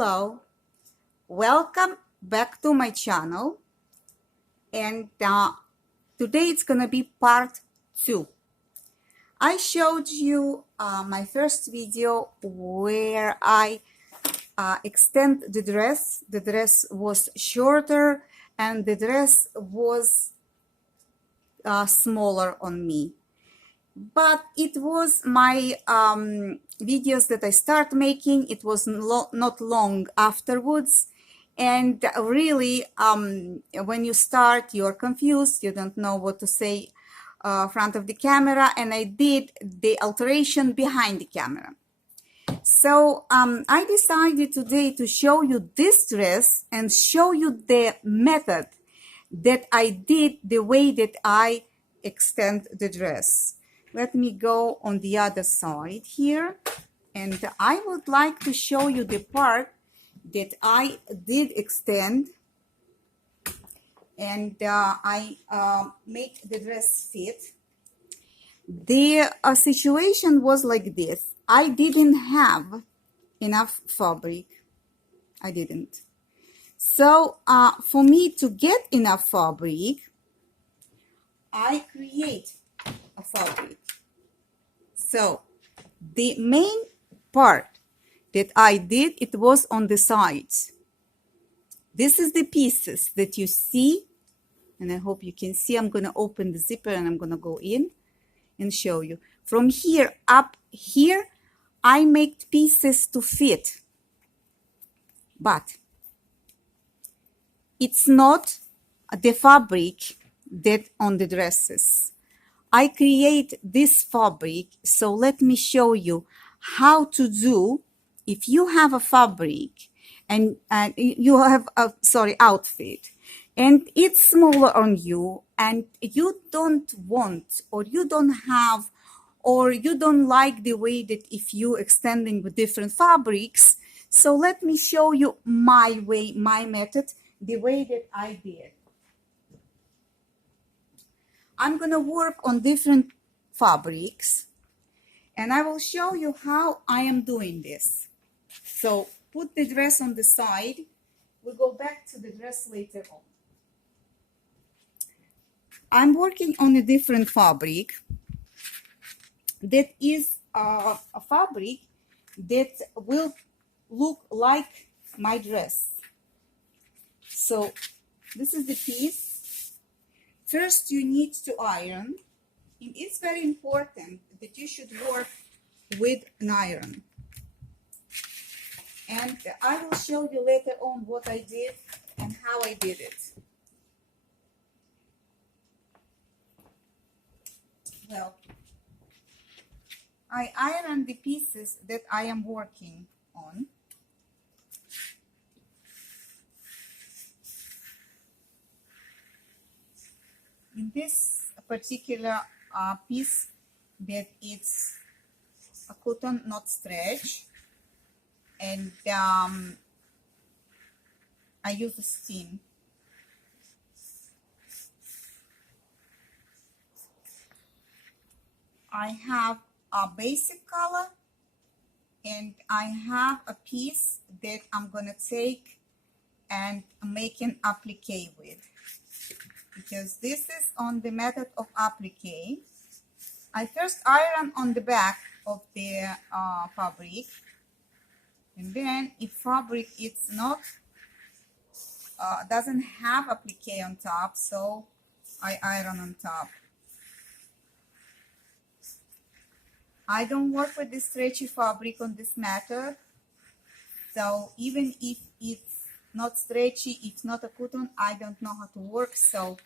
Hello, welcome back to my channel, and today it's gonna be part 2. I showed you my first video where I extend the dress. The dress was shorter and the dress was smaller on me. But it was my videos that I start making. It was not long afterwards. And really, when you start, you're confused. You don't know what to say front of the camera. And I did the alteration behind the camera. So I decided today to show you this dress and show you the method that I did, the way that I extend the dress. Let me go on the other side here, and I would like to show you the part that I did extend, and I make the dress fit. The situation was like this. I didn't have enough fabric. I didn't. So for me to get enough fabric, I create a fabric. So the main part that I did, it was on the sides. This is the pieces that you see, and I hope you can see. I'm going to open the zipper and I'm going to go in and show you. From here up here, I make pieces to fit. But it's not the fabric that on the dresses. I create this fabric, so let me show you how to do. If you have a fabric and you have a outfit and it's smaller on you and you don't want, or you don't have, or you don't like the way that if you extending with different fabrics, so let me show you my way, my method, the way that I did. I'm going to work on different fabrics and I will show you how I am doing this. So put the dress on the side. We'll go back to the dress later on. I'm working on a different fabric that is a fabric that will look like my dress. So this is the piece. First, you need to iron. And it's very important that you should work with an iron. And I will show you later on what I did and how I did it. Well, I iron the pieces that I am working on. In this particular piece, that it's a cotton, not stretch, and I use a steam. I have a basic color and I have a piece that I'm gonna take and make an applique with. Because this is on the method of applique. I first iron on the back of the fabric, and then if fabric it's not doesn't have applique on top, so I iron on top. I don't work with this stretchy fabric on this method, so even if it's not stretchy, it's not a cotton, I don't know how to work. So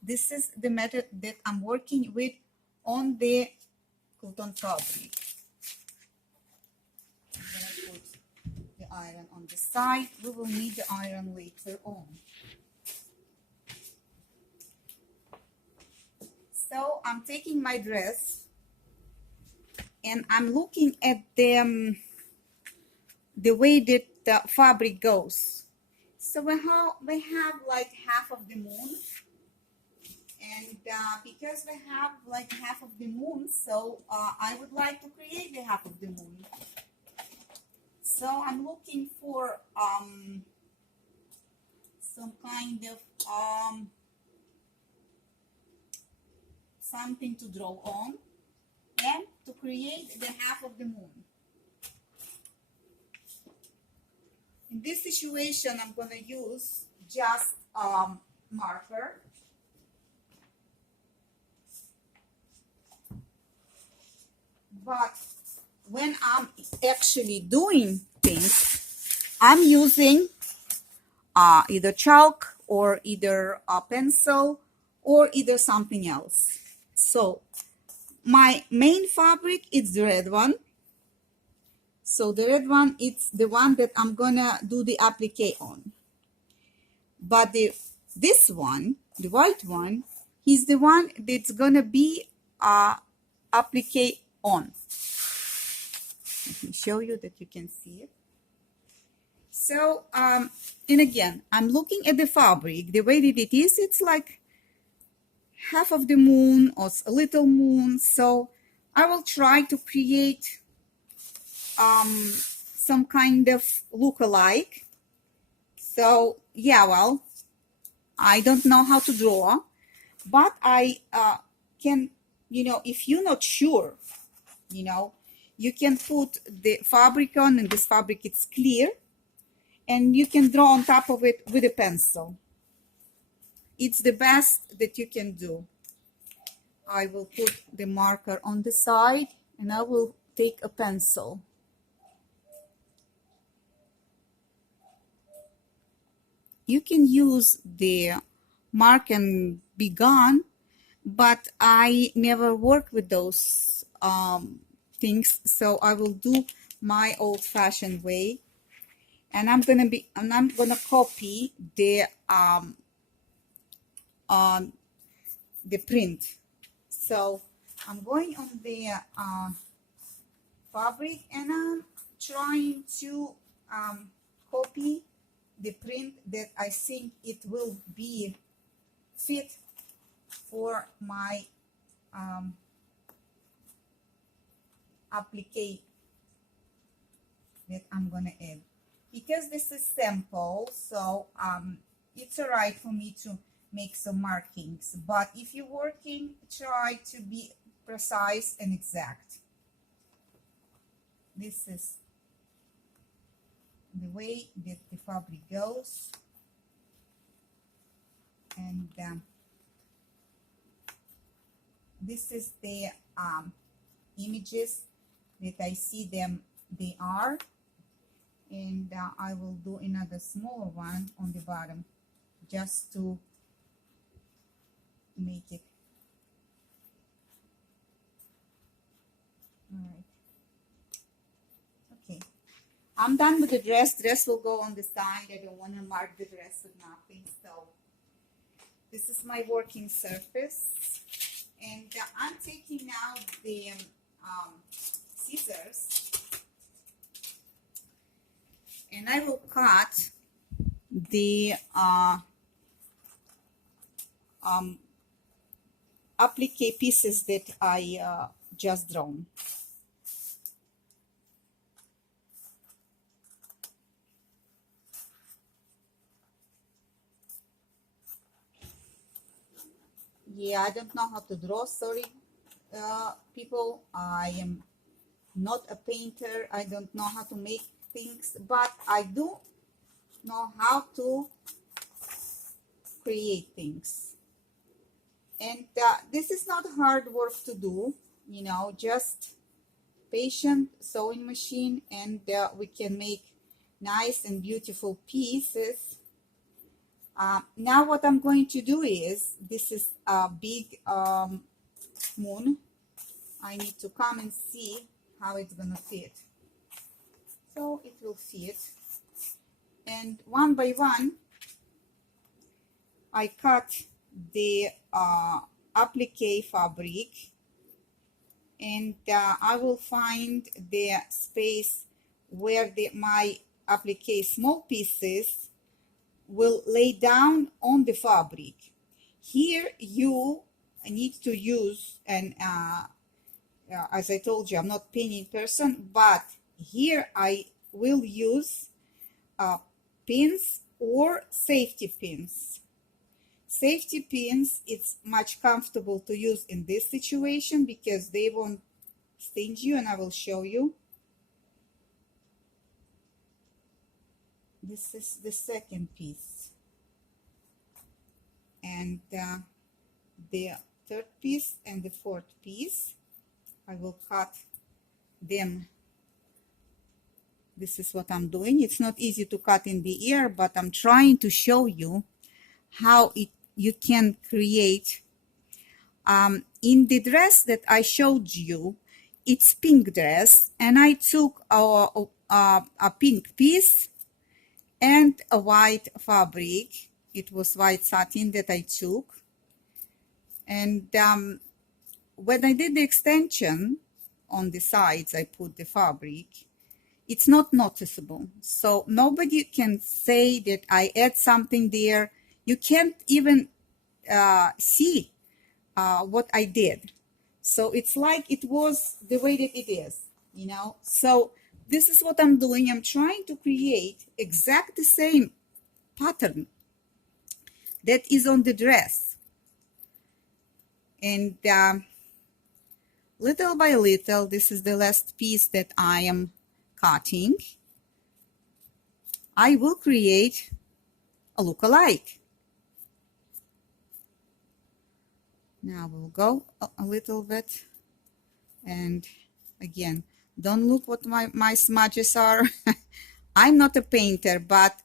this is the method that I'm working with on the cotton fabric. I'm gonna put the iron on the side. We will need the iron later on. So I'm taking my dress and I'm looking at the way that the fabric goes. So we have like half of the moon, and because we have like half of the moon, so I would like to create the half of the moon. So I'm looking for some kind of something to draw on and to create the half of the moon. In this situation, I'm going to use just marker. But when I'm actually doing things, I'm using either chalk or either a pencil or either something else. So my main fabric is the red one. So the red one, it's the one that I'm gonna do the applique on. But this one, the white one, is the one that's gonna be applique on. Let me show you that you can see it. So, and again, I'm looking at the fabric, the way that it is, it's like half of the moon or a little moon. So I will try to create some kind of look-alike. So yeah, well, I don't know how to draw, but I can, you know, if you're not sure, you know, you can put the fabric on, and this fabric it's clear, and you can draw on top of it with a pencil. It's the best that you can do. I will put the marker on the side, and I will take a pencil. You can use the mark and be gone, but I never work with those things, so I will do my old-fashioned way, and I'm gonna copy the print. So I'm going on the fabric, and I'm trying to copy the print that I think it will be fit for my applique that I'm gonna add. Because this is sample, so it's alright for me to make some markings, but if you're working, try to be precise and exact. This is the way that the fabric goes, and this is the images that I see them they are, and I will do another small one on the bottom just to make it. All right. Okay, I'm done with the dress. Dress will go on the side. I don't want to mark the dress with nothing. So this is my working surface, and I'm taking now the scissors, and I will cut the applique pieces that I just drawn. Yeah, I don't know how to draw, sorry people. I am not a painter. I don't know how to make things, but I do know how to create things. And this is not hard work to do, you know, just patient sewing machine, and we can make nice and beautiful pieces. Now what I'm going to do is, this is a big moon. I need to come and see how it's gonna fit. So it will fit, and one by one I cut the applique fabric, and I will find the space where my applique small pieces will lay down on the fabric. Here you need to use, and as I told you, I'm not painting person, but here I will use pins or safety pins. Safety pins, it's much comfortable to use in this situation because they won't sting you, and I will show you. This is the second piece, and the third piece and the fourth piece, I will cut them. This is what I'm doing. It's not easy to cut in the air, but I'm trying to show you how you can create. In the dress that I showed you, it's pink dress, and I took a pink piece and a white fabric. It was white satin that I took, and when I did the extension on the sides, I put the fabric. It's not noticeable, so nobody can say that I add something there. You can't even see what I did. So it's like it was the way that it is, you know. So this is what I'm doing. I'm trying to create exact the same pattern that is on the dress. And little by little, this is the last piece that I am cutting. I will create a look-alike. Now we'll go a little bit, and again, don't look what my smudges are. I'm not a painter, but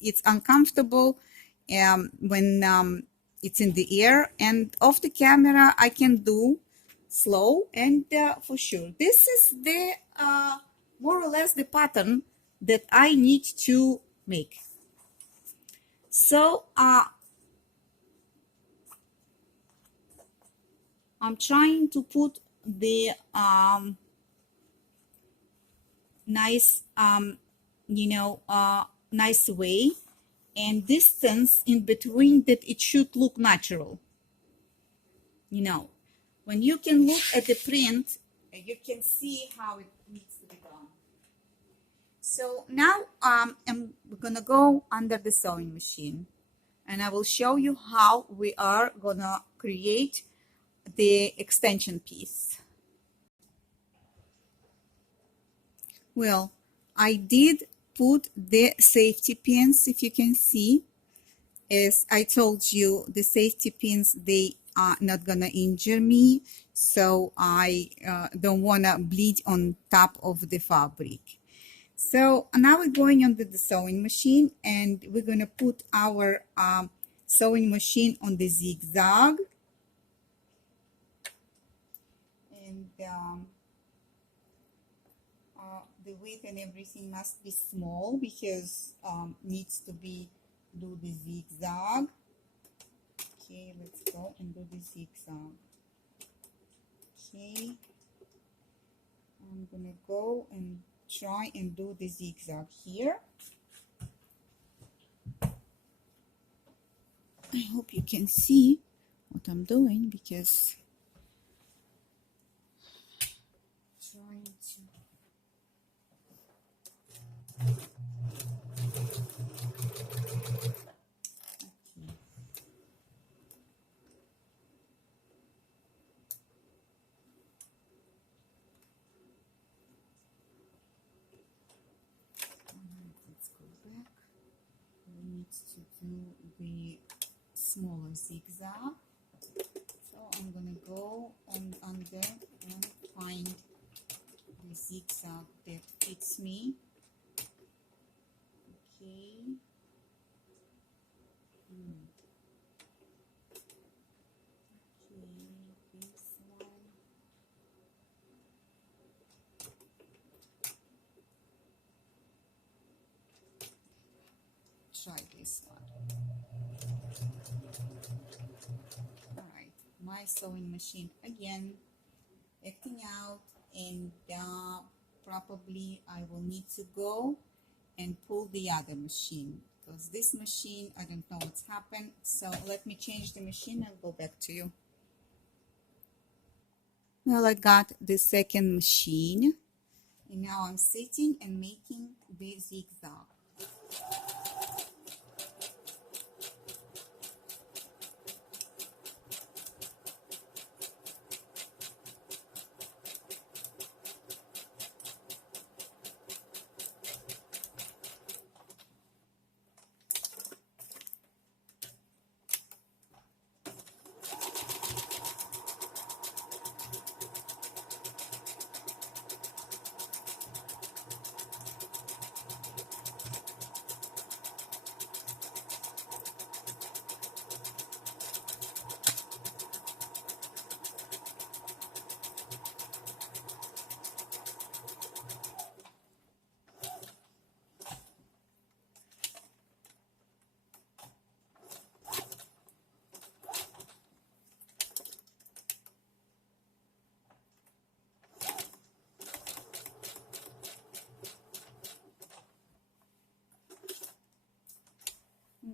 it's uncomfortable when it's in the air, and off the camera I can do slow and for sure. This is the more or less the pattern that I need to make. So I'm trying to put the nice, nice way and distance in between, that it should look natural. You know, when you can look at the print, you can see how it needs to be done. So now we're gonna go under the sewing machine, and I will show you how we are gonna create the extension piece. Well, I did put the safety pins, if you can see. As I told you, the safety pins, they are not gonna injure me, so I don't wanna bleed on top of the fabric. So now we're going under the sewing machine, and we're gonna put our sewing machine on the zigzag. And the width and everything must be small because needs to be do the zigzag. Okay, let's go and do the zigzag. Okay, I'm gonna go and try and do the zigzag here. I hope you can see what I'm doing, because trying to let's go back. We need to do the smaller zigzag. So I'm gonna go on under and find the zigzag that fits me. Okay. Okay, this one. Try this one. All right, my sewing machine again acting out, and probably I will need to go and pull the other machine, because this machine, I don't know what's happened. So let me change the machine and go back to you. Well, I got the second machine, and now I'm sitting and making the zigzag.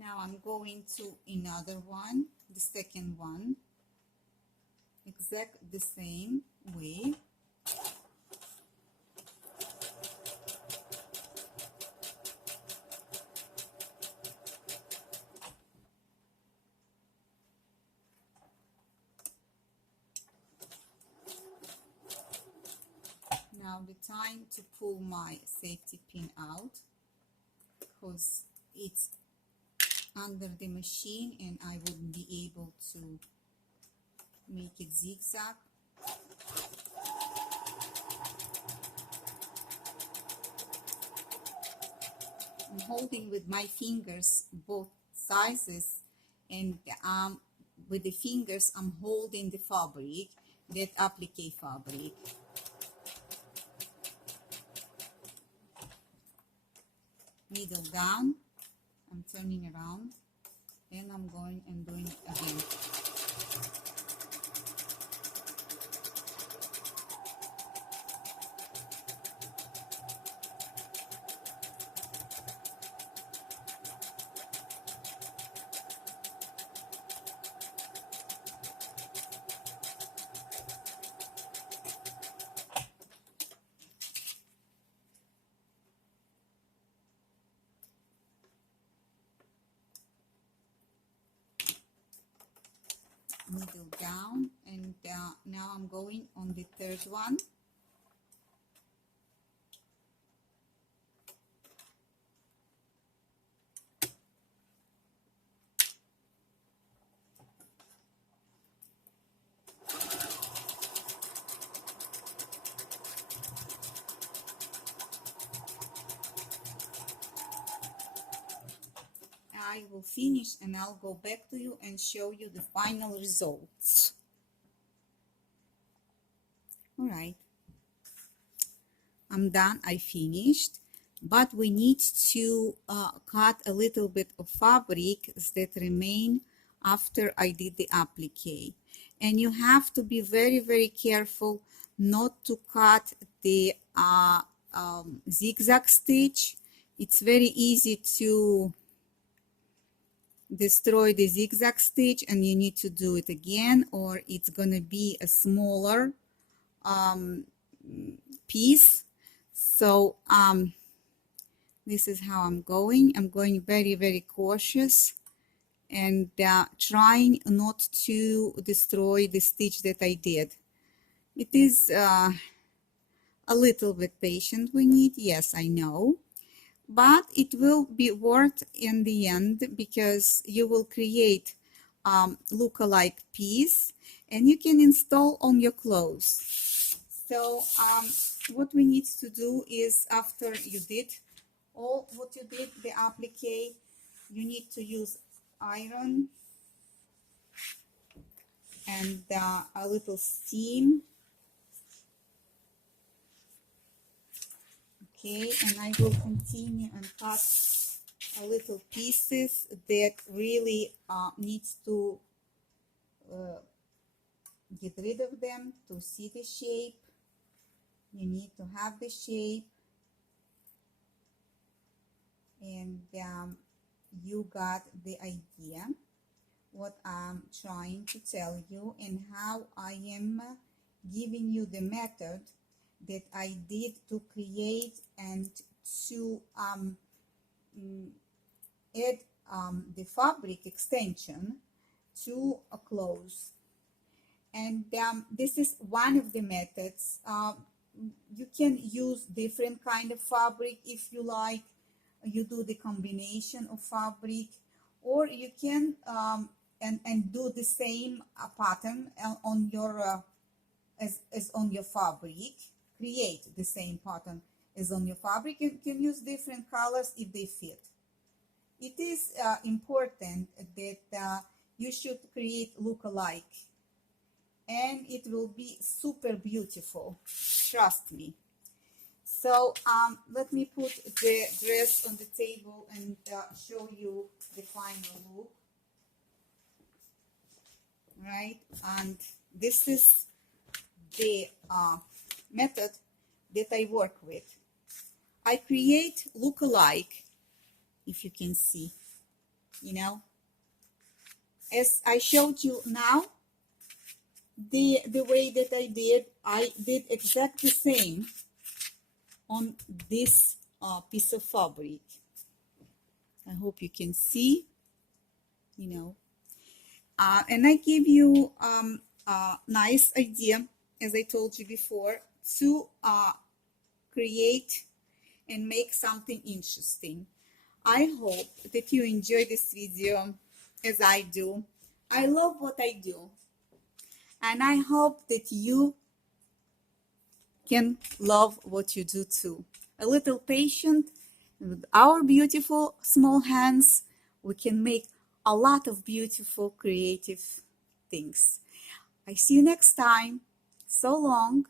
Now I'm going to another one, the second one, exact the same way. Now the time to pull my safety pin out, because it's under the machine and I wouldn't be able to make it zigzag. I'm holding with my fingers both sizes, and with the fingers I'm holding the fabric, that applique fabric. Needle down, I'm turning around, and I'm going and doing it again. Needle down, and now I'm going on the third one. I will finish and I'll go back to you and show you the final results. All right, I'm done, I finished, but we need to cut a little bit of fabric that remain after I did the applique. And you have to be very, very careful not to cut the zigzag stitch. It's very easy to destroy the zigzag stitch, and you need to do it again, or it's gonna be a smaller piece. So this is how I'm going. I'm going very, very cautious and trying not to destroy the stitch that I did. It is a little bit patient we need, yes, I know, but it will be worth in the end, because you will create look-alike piece and you can install on your clothes. So what we need to do is, after you did all what you did, the applique, you need to use iron and a little steam. Okay, and I will continue and cut a little pieces that really needs to get rid of them to see the shape. You need to have the shape, and you got the idea what I'm trying to tell you and how I am giving you the method that I did to create and to add the fabric extension to a clothes. And this is one of the methods. You can use different kind of fabric if you like. You do the combination of fabric, or you can and do the same pattern on your as on your fabric. Create the same pattern as on your fabric. You can use different colors if they fit. It is important that you should create look-alike, and it will be super beautiful, trust me. So let me put the dress on the table and show you the final look. Right, and this is the method that I work with. I create look-alike, if you can see. you know. As I showed you now, the way that I did exactly the same on this piece of fabric. I hope you can see, you know. And I give you a nice idea, as I told you before, to create and make something interesting. I hope that you enjoy this video as I do. I love what I do, and I hope that you can love what you do too. A little patient, with our beautiful small hands, we can make a lot of beautiful creative things. I see you next time. So long.